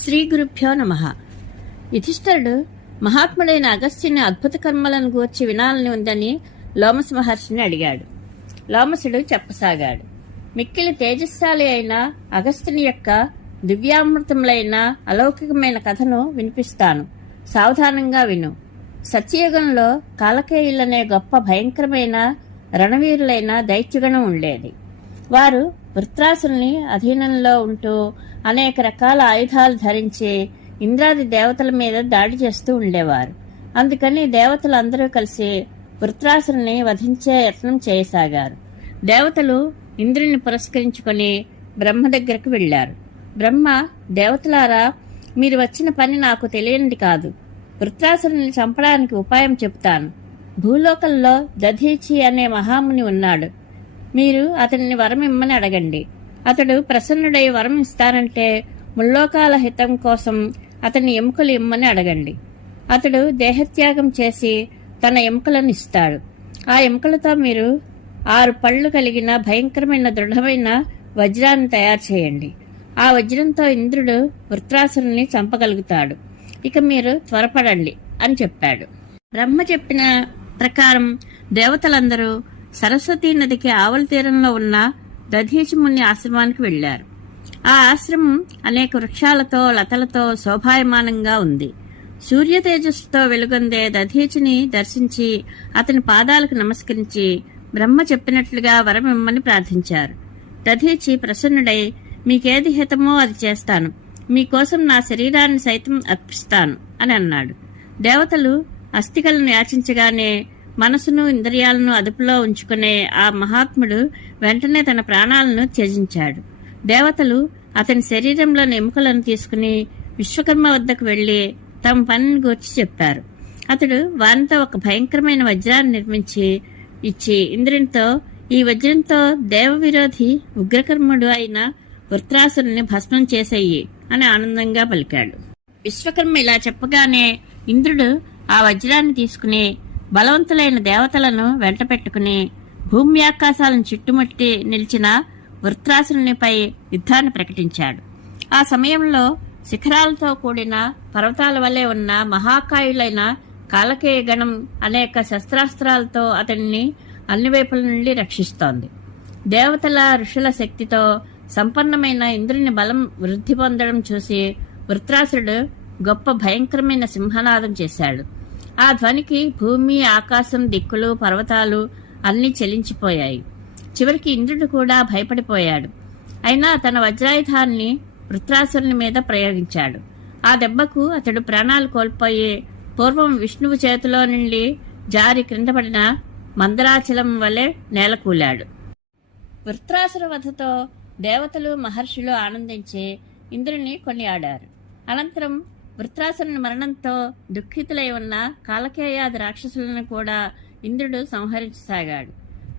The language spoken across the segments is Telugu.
శ్రీ గురుభ్యో నమః. యుధిష్ఠిరుడు మహాత్ముడైన అగస్త్యుని అద్భుత కర్మలను గూర్చి వినాలని ఉందని లోమస మహర్షిని అడిగాడు. లోమసుడు చెప్పసాగాడు. మిక్కిలి తేజస్శాలి అయిన అగస్త్యుని యొక్క దివ్యామృతములైన అలౌకికమైన కథను వినిపిస్తాను, సావధానంగా విను. సత్యయుగంలో కాలకేయులనే గొప్ప భయంకరమైన రణవీరులైన దైత్యగణం ఉండేది. వారు వృత్రాసుల్ని అధీనంలో ఉంటూ అనేక రకాల ఆయుధాలు ధరించి ఇంద్రాది దేవతల మీద దాడి చేస్తూ ఉండేవారు. అందుకని దేవతలు అందరూ కలిసి వృత్రాసుల్ని వధించే యత్నం చేయసాగారు. దేవతలు ఇంద్రుని పురస్కరించుకొని బ్రహ్మ దగ్గరకు వెళ్లారు. బ్రహ్మ, దేవతలారా, మీరు వచ్చిన పని నాకు తెలియనిది కాదు. వృత్రాసురుని చంపడానికి ఉపాయం చెబుతాను. భూలోకంలో దధీచి అనే మహాముని ఉన్నాడు. మీరు అతన్ని వరం ఇమ్మని అడగండి. అతడు ప్రసన్నుడై వరం ఇస్తానంటే ముల్లోకాల హితం కోసం అతని ఎముకలు ఇమ్మని అడగండి. అతడు దేహత్యాగం చేసి తన ఎముకలను ఇస్తాడు. ఆ ఎముకలతో మీరు 6 పళ్ళు కలిగిన భయంకరమైన దృఢమైన వజ్రాన్ని తయారు చేయండి. ఆ వజ్రంతో ఇంద్రుడు వృత్రాసురుని చంపగలుగుతాడు. ఇక మీరు త్వరపడండి అని చెప్పాడు. బ్రహ్మ చెప్పిన ప్రకారం దేవతలందరూ సరస్వతీ నదికి ఆవల తీరంలో ఉన్న దధీచిముని ఆశ్రమానికి వెళ్లారు. ఆ ఆశ్రమం అనేక వృక్షాలతో లతలతో శోభాయమానంగా ఉంది. సూర్య తేజస్సుతో వెలుగొందే దధీచిని దర్శించి అతని పాదాలకు నమస్కరించి బ్రహ్మ చెప్పినట్లుగా వరం ఇమ్మని ప్రార్థించారు. దధీచి ప్రసన్నుడై, మీకేది హితమో అది చేస్తాను, మీకోసం నా శరీరాన్ని సైతం అర్పిస్తాను అని అన్నాడు. దేవతలు అస్థికలను యాచించగానే మనసును ఇంద్రియాలను అదుపులో ఉంచుకునే ఆ మహాత్ముడు వెంటనే తన ప్రాణాలను త్యజించాడు. దేవతలు అతని శరీరంలోని ఎముకలను తీసుకుని విశ్వకర్మ వద్దకు వెళ్లి తమ పనిని గూర్చి చెప్పారు. అతడు వారితో ఒక భయంకరమైన వజ్రాన్ని నిర్మించి ఇచ్చి ఇంద్రునితో, ఈ వజ్రంతో దేవ విరోధి ఉగ్రకర్ముడు అయిన వృత్రాసురుని భస్మం చేసేయి అని ఆనందంగా పలికాడు. విశ్వకర్మ ఇలా చెప్పగానే ఇంద్రుడు ఆ వజ్రాన్ని తీసుకుని బలవంతులైన దేవతలను వెంట పెట్టుకుని భూమి ఆకాశాలను చుట్టుముట్టి నిలిచిన వృత్రాసురునిపై యుద్ధాన్ని ప్రకటించాడు. ఆ సమయంలో శిఖరాలతో కూడిన పర్వతాల వలె ఉన్న మహాకాయులైన కాలకేయ గణం అనేక శస్త్రాస్త్రాలతో అతన్ని అన్ని వైపుల నుండి రక్షిస్తోంది. దేవతల ఋషుల శక్తితో సంపన్నమైన ఇంద్రుని బలం వృద్ధి పొందడం చూసి వృత్రాసురుడు గొప్ప భయంకరమైన సింహనాదం చేశాడు. ఆ ధ్వనికి భూమి, ఆకాశం, దిక్కులు, పర్వతాలు అన్నీ చెలించిపోయాయి. చివరికి ఇంద్రుడు కూడా భయపడిపోయాడు. అయినా తన వజ్రాయుధాన్ని వృత్రాసురుని మీద ప్రయోగించాడు. ఆ దెబ్బకు అతడు ప్రాణాలు కోల్పోయి పూర్వం విష్ణువు చేతిలో నుండి జారి క్రిందపడిన మందరాచలం వలె నేలకూలాడు. వృత్రాసుర వధతో దేవతలు, మహర్షులు ఆనందించి ఇంద్రుని కొనియాడారు. అనంతరం వృత్రాసురుని మరణంతో దుఃఖితులై ఉన్న కాలకేయాది రాక్షసులను కూడా ఇంద్రుడు సంహరించసాగాడు.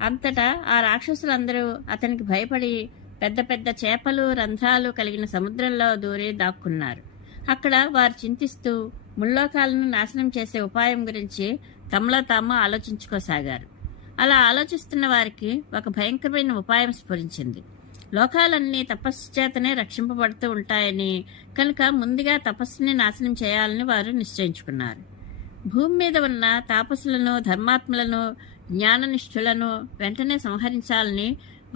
అంతటా ఆ రాక్షసులందరూ అతనికి భయపడి పెద్ద పెద్ద చేపలు, రంధ్రాలు కలిగిన సముద్రంలో దూరి దాక్కున్నారు. అక్కడ వారు చింతిస్తూ ముల్లోకాలను నాశనం చేసే ఉపాయం గురించి తమలో తాము ఆలోచించుకోసాగారు. అలా ఆలోచిస్తున్న వారికి ఒక భయంకరమైన ఉపాయం స్ఫురించింది. లోకాలన్నీ తపస్సు చేతనే రక్షింపబడుతూ ఉంటాయని, కనుక ముందుగా తపస్సుని నాశనం చేయాలని వారు నిశ్చయించుకున్నారు. భూమి మీద ఉన్న తాపసులను, ధర్మాత్ములను, జ్ఞాననిష్ఠులను వెంటనే సంహరించాలని,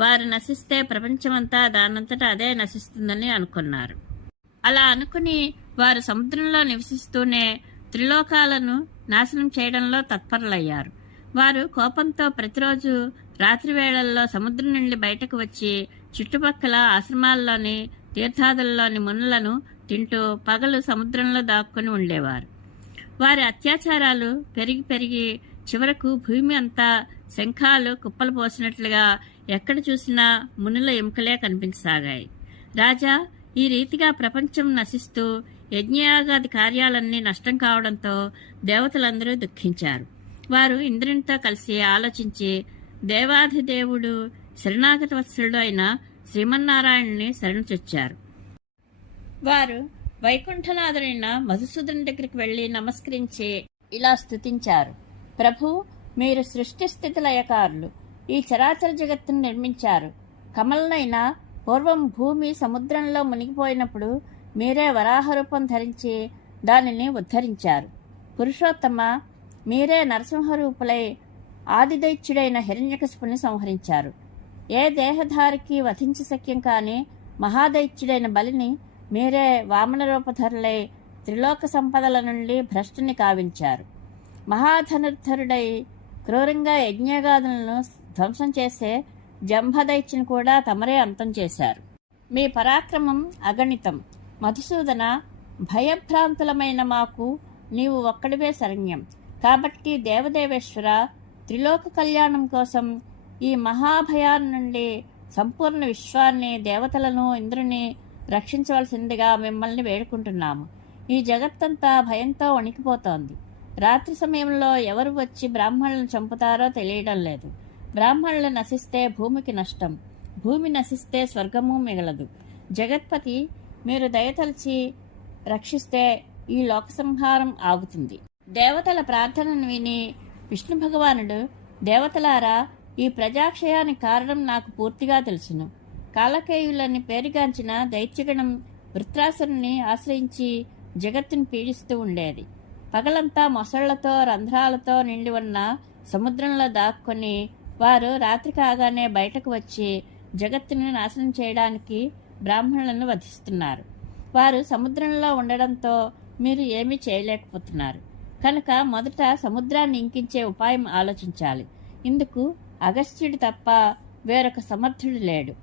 వారు నశిస్తే ప్రపంచమంతా దానంతటా అదే నశిస్తుందని అనుకున్నారు. అలా అనుకుని వారు సముద్రంలో నివసిస్తూనే త్రిలోకాలను నాశనం చేయడంలో తత్పరులయ్యారు. వారు కోపంతో ప్రతిరోజు రాత్రి వేళల్లో సముద్రం నుండి బయటకు వచ్చి చుట్టుపక్కల ఆశ్రమాల్లోని, తీర్థాదుల్లోని మునులను తింటూ పగలు సముద్రంలో దాక్కుని ఉండేవారు. వారి అత్యాచారాలు పెరిగి పెరిగి చివరకు భూమి అంతా శంఖాలు కుప్పలు పోసినట్లుగా ఎక్కడ చూసినా మునుల ఎముకలే కనిపించసాగాయి. రాజా, ఈ రీతిగా ప్రపంచం నశిస్తూ యజ్ఞయాగాది కార్యాలన్నీ నష్టం కావడంతో దేవతలందరూ దుఃఖించారు. వారు ఇంద్రునితో కలిసి ఆలోచించి దేవాధిదేవుడు శరణాగత వత్సలుడు అయిన శ్రీమన్నారాయణుని శరణుచొచ్చారు. వారు వైకుంఠనాథుడైన మధుసూదను దగ్గరికి వెళ్లి నమస్కరించి ఇలా స్తుతించారు. ప్రభు, మీరు సృష్టి స్థితి లయకారులు. ఈ చరాచర జగత్తును నిర్మించారు. కమలనైనా పూర్వం భూమి సముద్రంలో మునిగిపోయినప్పుడు మీరే వరాహరూపం ధరించి దానిని ఉద్ధరించారు. పురుషోత్తమ, మీరే నరసింహరూపులై ఆదిదైత్యుడైన హిరణ్యకశిపుని సంహరించారు. ఏ దేహధారికి వధించ శక్యం కాని మహాదైత్యుడైన బలిని మీరే వామన రూపధరులై త్రిలోక సంపదల నుండి భ్రష్టుని కావించారు. మహాధనుర్ధరుడై క్రూరంగా యజ్ఞగాదులను ధ్వంసం చేసే జంభదైత్యుని కూడా తమరే అంతం చేశారు. మీ పరాక్రమం అగణితం. మధుసూదన, భయభ్రాంతులమైన మాకు నీవు ఒక్కడివే శరణ్యం. కాబట్టి దేవదేవేశ్వర, త్రిలోక కళ్యాణం కోసం ఈ మహాభయాన్ని నుండి సంపూర్ణ విశ్వాన్ని, దేవతలను, ఇంద్రుని రక్షించవలసిందిగా మిమ్మల్ని వేడుకుంటున్నాము. ఈ జగత్తంతా భయంతో వణికిపోతోంది. రాత్రి సమయంలో ఎవరు వచ్చి బ్రాహ్మణులను చంపుతారో తెలియడం లేదు. బ్రాహ్మణులు నశిస్తే భూమికి నష్టం, భూమి నశిస్తే స్వర్గము మిగలదు. జగత్పతి, మీరు దయతలిచి రక్షిస్తే ఈ లోక సంహారం ఆగుతుంది. దేవతల ప్రార్థనను విని విష్ణు భగవానుడు, దేవతలారా, ఈ ప్రజాక్షయానికి కారణం నాకు పూర్తిగా తెలుసును. కాలకేయులని పేరుగాంచిన దైత్యగణం వృత్రాసురుని ఆశ్రయించి జగత్తును పీడిస్తూ ఉండేది. పగలంతా మొసళ్లతో రంధ్రాలతో నిండి ఉన్న సముద్రంలో దాక్కుని వారు రాత్రి కాగానే బయటకు వచ్చి జగత్తును నాశనం చేయడానికి బ్రాహ్మణులను వధిస్తున్నారు. వారు సముద్రంలో ఉండడంతో మీరు ఏమీ చేయలేకపోతున్నారు. కనుక మొదట సముద్రాన్ని ఇంకించే ఉపాయం ఆలోచించాలి. ఇందుకు అగస్త్యుడు తప్ప వేరొక సమర్థుడు లేడు.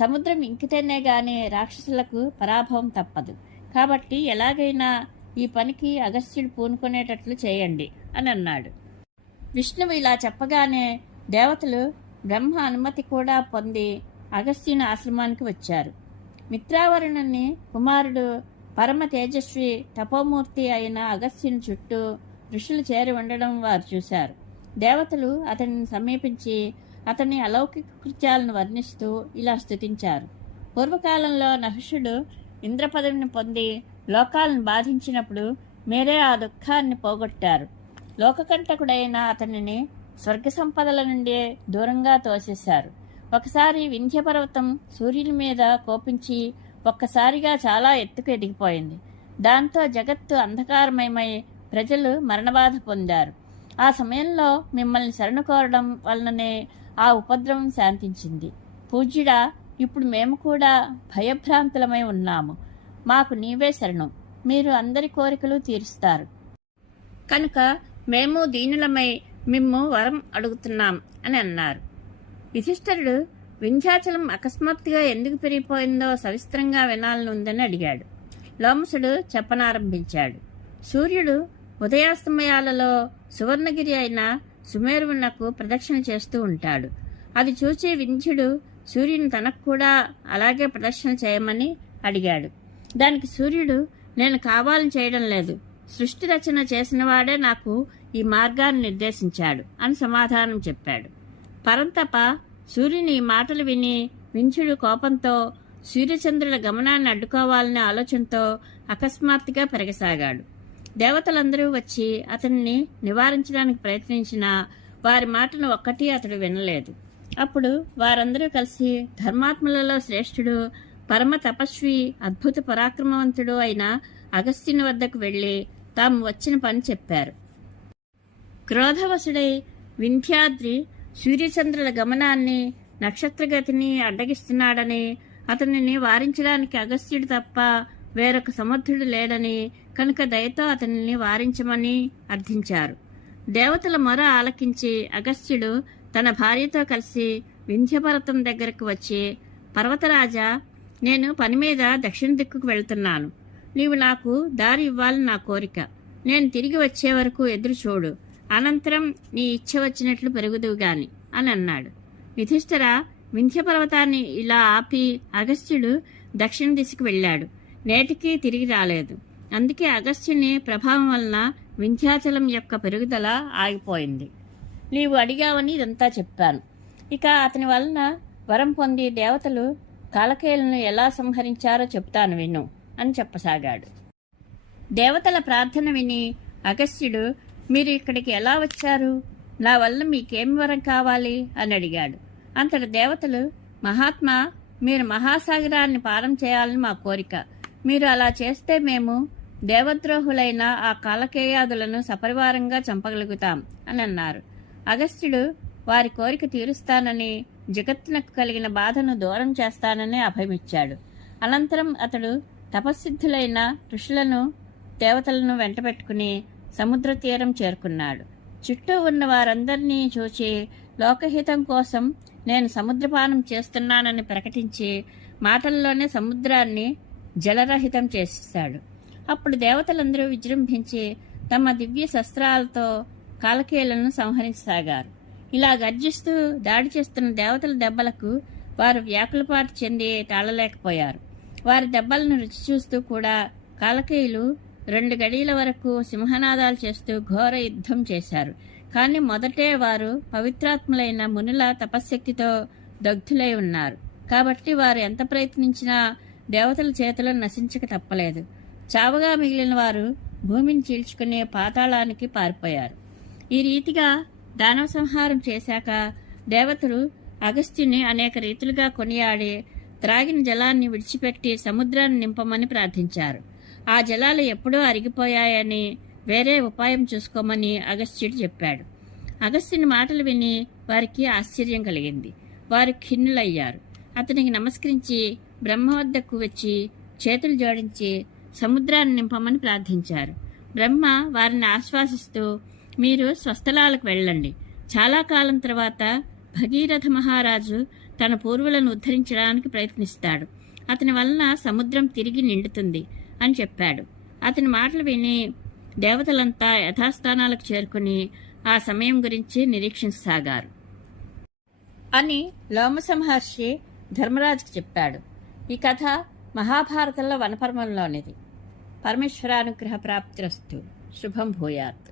సముద్రం ఇంకితేనే గాని రాక్షసులకు పరాభవం తప్పదు. కాబట్టి ఎలాగైనా ఈ పనికి అగస్త్యుడు పూనుకునేటట్లు చేయండి అని అన్నాడు. విష్ణువు ఇలా చెప్పగానే దేవతలు బ్రహ్మ అనుమతి కూడా పొంది అగస్త్యుని ఆశ్రమానికి వచ్చారు. మిత్రావరుణుని కుమారుడు పరమ తేజస్వి తపోమూర్తి అయిన అగస్త్యుని చుట్టూ ఋషులు చేరి ఉండడం వారు చూశారు. దేవతలు అతనిని సమీపించి అతని అలౌకిక కృత్యాలను వర్ణిస్తూ ఇలా స్తుతించారు. పూర్వకాలంలో నహుషుడు ఇంద్రపదవిని పొంది లోకాలను బాధించినప్పుడు మీరే ఆ దుఃఖాన్ని పోగొట్టారు. లోకకంటకుడైన అతనిని స్వర్గ సంపదల నుండి దూరంగా తోసేశారు. ఒకసారి వింధ్యపర్వతం సూర్యుని మీద కోపించి ఒక్కసారిగా చాలా ఎత్తుకు ఎదిగిపోయింది. దాంతో జగత్తు అంధకారమయమై ప్రజలు మరణబాధ పొందారు. ఆ సమయంలో మిమ్మల్ని శరణు కోరడం వలననే ఆ ఉపద్రవం శాంతించింది. పూజ్యుడా, ఇప్పుడు మేము కూడా భయభ్రాంతులమై ఉన్నాము. మాకు నీవే శరణం. మీరు అందరి కోరికలు తీరుస్తారు. కనుక మేము దీనులమై మిమ్ము వరం అడుగుతున్నాం అని అన్నారు. యుధిష్ఠిరుడు వింధ్యాచలం అకస్మాత్తుగా ఎందుకు పెరిగిపోయిందో సవిస్తరంగా వినాలనుందని అడిగాడు. లోమసుడు చెప్పనారంభించాడు. సూర్యుడు ఉదయాస్తమయాలలో సువర్ణగిరి అయిన సుమేరువునకు ప్రదక్షిణ చేస్తూ ఉంటాడు. అది చూచి వింధ్యుడు సూర్యుని తనకు కూడా అలాగే ప్రదక్షిణ చేయమని అడిగాడు. దానికి సూర్యుడు, నేను కావాలని చేయడం లేదు, సృష్టి రచన చేసినవాడే నాకు ఈ మార్గాన్ని నిర్దేశించాడు అని సమాధానం చెప్పాడు. పరంతప సూర్యుని ఈ మాటలు విని వింధ్యుడు కోపంతో సూర్యచంద్రుల గమనాన్ని అడ్డుకోవాలనే ఆలోచనతో అకస్మాత్తుగా పెరగసాగాడు. దేవతలందరూ వచ్చి అతన్ని నివారించడానికి ప్రయత్నించినా వారి మాటను ఒక్కటి అతడు వినలేదు. అప్పుడు వారందరూ కలిసి ధర్మాత్ములలో శ్రేష్ఠుడు, పరమ తపస్వి, అద్భుత పరాక్రమవంతుడు అయిన అగస్త్యుని వద్దకు వెళ్లి తాము వచ్చిన పని చెప్పారు. క్రోధవశుడై వింధ్యాద్రి సూర్యచంద్రుల గమనాన్ని, నక్షత్రగతిని అడ్డగిస్తున్నాడని, అతనిని వారించడానికి అగస్త్యుడు తప్ప వేరొక సమర్థుడు లేడని, కనుక దయతో అతనిని వారించమని అర్థించారు. దేవతల మొర ఆలకించి అగస్త్యుడు తన భార్యతో కలిసి వింధ్యపర్వతం దగ్గరకు వచ్చి, పర్వతరాజా, నేను పని మీద దక్షిణ దిక్కుకు వెళ్తున్నాను. నీవు నాకు దారి ఇవ్వాలని నా కోరిక. నేను తిరిగి వచ్చే వరకు ఎదురు చూడు. అనంతరం నీ ఇచ్చ వచ్చినట్లు పెరుగుదువు గాని అని అన్నాడు. యుధిష్ఠిర, వింధ్యపర్వతాన్ని ఇలా ఆపి అగస్త్యుడు దక్షిణ దిశకు వెళ్ళాడు. నేటికి తిరిగి రాలేదు. అందుకే అగస్త్యుని ప్రభావం వలన వింధ్యాచలం యొక్క పెరుగుదల ఆగిపోయింది. నీవు అడిగావని ఇదంతా చెప్పాను. ఇక అతని వలన వరం పొంది దేవతలు కాలకేయులను ఎలా సంహరించారో చెప్తాను విను అని చెప్పసాగాడు. దేవతల ప్రార్థన విని అగస్త్యుడు, మీరు ఇక్కడికి ఎలా వచ్చారు? నా వల్ల మీకేం వరం కావాలి అని అడిగాడు. అంతటి దేవతలు, మహాత్మా, మీరు మహాసాగరాన్ని పారం చేయాలని మా కోరిక. మీరు అలా చేస్తే మేము దేవద్రోహులైన ఆ కాలకేయాదులను సపరివారంగా చంపగలుగుతాం అని అన్నారు. అగస్త్యుడు వారి కోరిక తీరుస్తానని, జగత్తునకు కలిగిన బాధను దూరం చేస్తానని అభయమిచ్చాడు. అనంతరం అతడు తపస్సిద్ధులైన ఋషులను, దేవతలను వెంటబెట్టుకుని సముద్ర తీరం చేరుకున్నాడు. చుట్టూ ఉన్న వారందరినీ చూచి లోకహితం కోసం నేను సముద్రపానం చేస్తున్నానని ప్రకటించి మాటల్లోనే సముద్రాన్ని జలరహితం చేసేశాడు. అప్పుడు దేవతలందరూ విజృంభించి తమ దివ్య శస్త్రాలతో కాలకేయులను సంహరించసాగారు. ఇలా గర్జిస్తూ దాడి చేస్తున్న దేవతల దెబ్బలకు వారు వ్యాకులపాటు చెంది తాళలేకపోయారు. వారి దెబ్బలను రుచి చూస్తూ కూడా కాలకేయులు 2 గడియల వరకు సింహనాదాలు చేస్తూ ఘోర యుద్ధం చేశారు. కానీ మొదటే వారు పవిత్రాత్ములైన మునుల తపశ్శక్తితో దగ్ధులై ఉన్నారు. కాబట్టి వారు ఎంత ప్రయత్నించినా దేవతల చేతిలో నశించక తప్పలేదు. చావగా మిగిలిన వారు భూమిని చీల్చుకుని పాతాళానికి పారిపోయారు. ఈ రీతిగా దానవ సంహారం చేశాక దేవతలు అగస్త్యుని అనేక రీతులుగా కొనియాడి త్రాగిన జలాన్ని విడిచిపెట్టి సముద్రాన్ని నింపమని ప్రార్థించారు. ఆ జలాలు ఎప్పుడో అరిగిపోయాయని వేరే ఉపాయం చూసుకోమని అగస్త్యుడు చెప్పాడు. అగస్త్యుని మాటలు విని వారికి ఆశ్చర్యం కలిగింది. వారు ఖిన్నులయ్యారు. అతనికి నమస్కరించి బ్రహ్మ వద్దకు వచ్చి చేతులు జోడించి సముద్రాన్ని నింపమని ప్రార్థించారు. బ్రహ్మ వారిని ఆశ్వాసిస్తూ, మీరు స్వస్థలాలకు వెళ్ళండి. చాలా కాలం తర్వాత భగీరథ మహారాజు తన పూర్వులను ఉద్ధరించడానికి ప్రయత్నిస్తాడు. అతని వలన సముద్రం తిరిగి నిండుతుంది అని చెప్పాడు. అతని మాటలు విని దేవతలంతా యథాస్థానాలకు చేరుకుని ఆ సమయం గురించి నిరీక్షించసాగారు అని లోమస మహర్షి ధర్మరాజుకు చెప్పాడు. ఈ కథ మహాభారతంలో వనపర్వంలోనిది. పరమేశ్వరానుగ్రహ ప్రాప్తిరస్తు. శుభం భూయాత్.